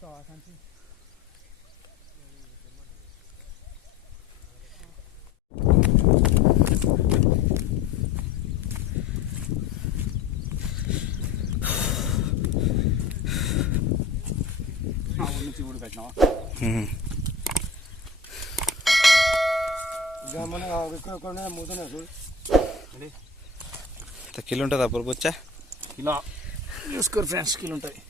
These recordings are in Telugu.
તો શાંતિ હા ઓન નીચે ઊડ બેસનાવા હમ ગામ મને આવક કોને મોદન અડુ રે તો કિલુંંંંંંંંંંંંંંંંંંંંંંંંંંંંંંંંંંંંંંંંંંંંંંંંંંંંંંંંંંંંંંંંંંંંંંંંંંંંંંંંંંંંંંંંંંંંંંંંંંંંંંંંંંંંંંંંંંંંંંંંંંંંંંંંંંંંંંંંંંંંંંંંંંંંંંંંંંંંંંંંંંંંંંંંંંંંંંંંંંંંંંંંંંંંંંંંંંંંંંંંંંંંંંંંંંંંંંંંંંંંંંંંં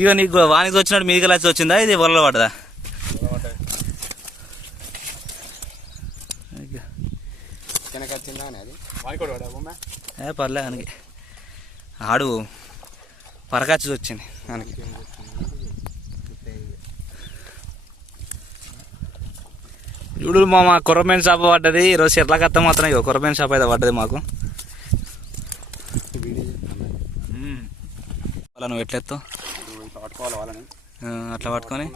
ఇక నీకు వానికి వచ్చినట్టు మీకు లాచి వచ్చిందా ఇది వలలు పడదా ఏ పర్లే అనకి ఆడు పరకాచి వచ్చింది దానికి చూడు మా కుర్రమైన షాప్ పడ్డది ఈరోజు ఎట్లా కథ మాత్రం ఇక కుర్రమైన షాప్ అయితే పడ్డది మాకు వాళ్ళ నువ్వు ఎట్లెత్తావు అట్లా పట్టుకొని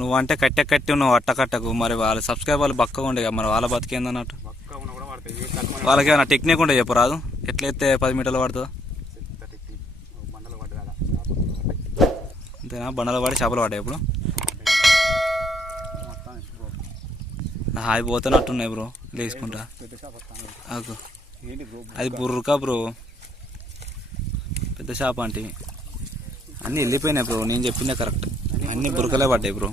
నువ్వు అంటే కట్టె కట్టి ఉన్నావు అట్ట కట్టకు మరి వాళ్ళ సబ్స్క్రైబ్ వాళ్ళు బక్కగా ఉండే మరి వాళ్ళ బతికేందన్నట్టు వాళ్ళకి ఏమైనా టెక్నిక్ ఉండే చెప్పు రాదు ఎట్లయితే పది మీటర్లు పడుతుందో అంతేనా బండలు పడి చేపలు పడ్డాయి ఇప్పుడు అవి పోతున్నట్టున్నాయి బ్రో లేచుకుంటా ఓకే అది బుర్రక బ్రో పెద్ద షాప్ అంటే అన్నీ వెళ్ళిపోయినాయి బ్రో నేను చెప్పిన కరెక్ట్ అన్ని బుర్రకలే పడ్డాయి బ్రో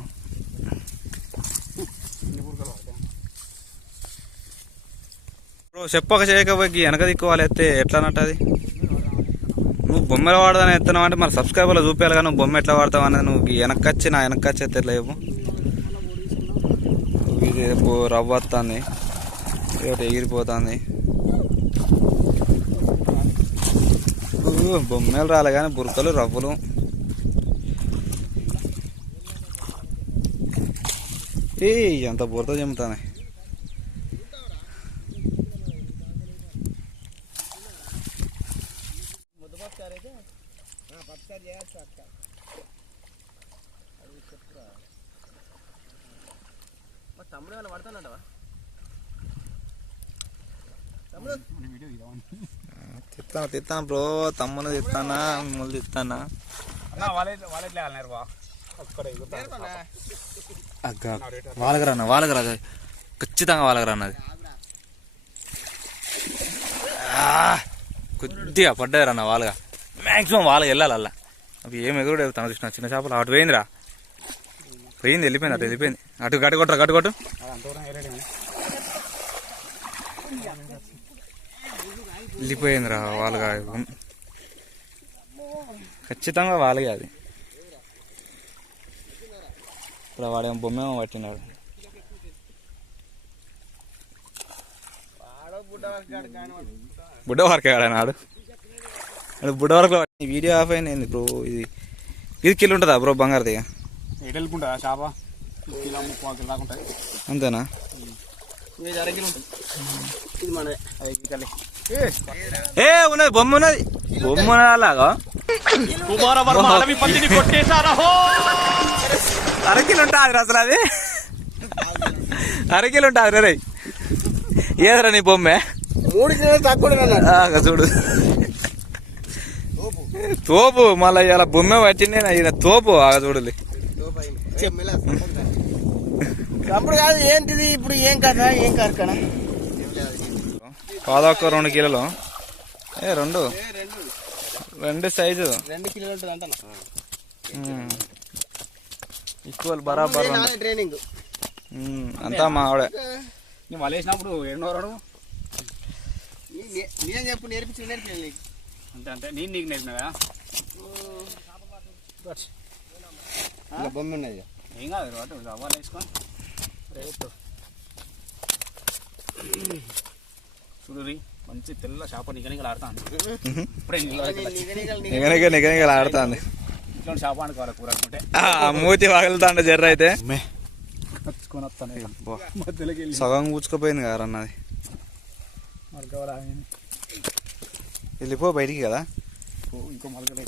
బ్రో చెప్పక చేయకపోయి వెనక దిక్కువాలి అయితే ఎట్లానంటది నువ్వు బొమ్మలు వాడదాని ఎత్తనా అంటే మన సబ్స్క్రైబర్లు చూపేయాలి కానీ నువ్వు బొమ్మ ఎట్లా వాడతావు అనేది నువ్వు వెనక్కి వచ్చి నా వెనక్కి వచ్చే తెలియవు ఇది రవ్వత్తుంది ఒకటి ఎగిరిపోతుంది బొమ్మలు రాలే కానీ బుర్కలు రవ్వులు ఏ ఎంత బుర్ర చెబుతానే తమ్ముడు వాళ్ళు పడుతున్నాడవా తమ్ముడు వీడియో ఇదా తిత్తాను తిత్తాను బ్రో తమ్మును తిత్తానా అమ్మలు తిత్తానా అగ్గా వాళ్ళకరా వాళ్ళకరా ఖచ్చితంగా వాళ్ళకరాన్నది కొద్దిగా పడ్డాయరన్న వాళ్ళగా మ్యాక్సిమం వాళ్ళకి వెళ్ళాలి అలా అవి ఏమి ఎగురు తన చూసిన చిన్న చేపలు అటు పోయిందిరా పోయింది వెళ్ళిపోయింది అటు వెళ్ళిపోయింది అటు కట్టుకోట్రా కట్టుకోటం వెళ్ళిపోయిందిరా వాళ్ళ కాగం ఖచ్చితంగా వాళ్ళకి అది ఇప్పుడు వాడేమో బొమ్మేమో పట్టినాడు బుడ్డ వర్క్ ఆడనాడు అంటే బుడ్డ వర్క్ వీడియో ఆఫ్ అయినాయి బ్రో ఇది ఇది కిలో ఉంటుందా బ్రో బంగారు దిగా ఎటు వెళ్ళిపోంటుందా షాపా అంతేనా தோப்பு மலை பொம்மை வச்சு தோப்பு ஆக சூடு అప్పుడు కాదు ఏంటిది ఇప్పుడు ఏం కథ ఏం కరకనా పాదొక్క రెండు కిలోలు ఏ రెండు రెండు సైజు రెండు కిలోలు ఈక్వల్ బరాబర్ ట్రైనింగ్ అంతా మా ఆవిడ నువ్వు వలేసినప్పుడు ఎన్నో రెండు నేను చెప్పు నేర్పించి నేర్పించి నీకు అంతే అంతే నేను నీకు నేర్పినావా బొమ్మ ఉన్నది ఏం కాదు రోడ్డు అవ్వాలి వేసుకొని రేపు చూడరి మంచి తెల్ల చేప నిగనిగలు ఆడుతుంది ఇప్పుడే నిగనిగ నిగనిగలు ఆడుతుంది ఇట్లా కూర అనుకుంటే మూతి వాగలుతాండ జర్ర అయితే సగం కూర్చుకోపోయింది కారన్నది వెళ్ళిపో బయటికి కదా ఇంకో మలక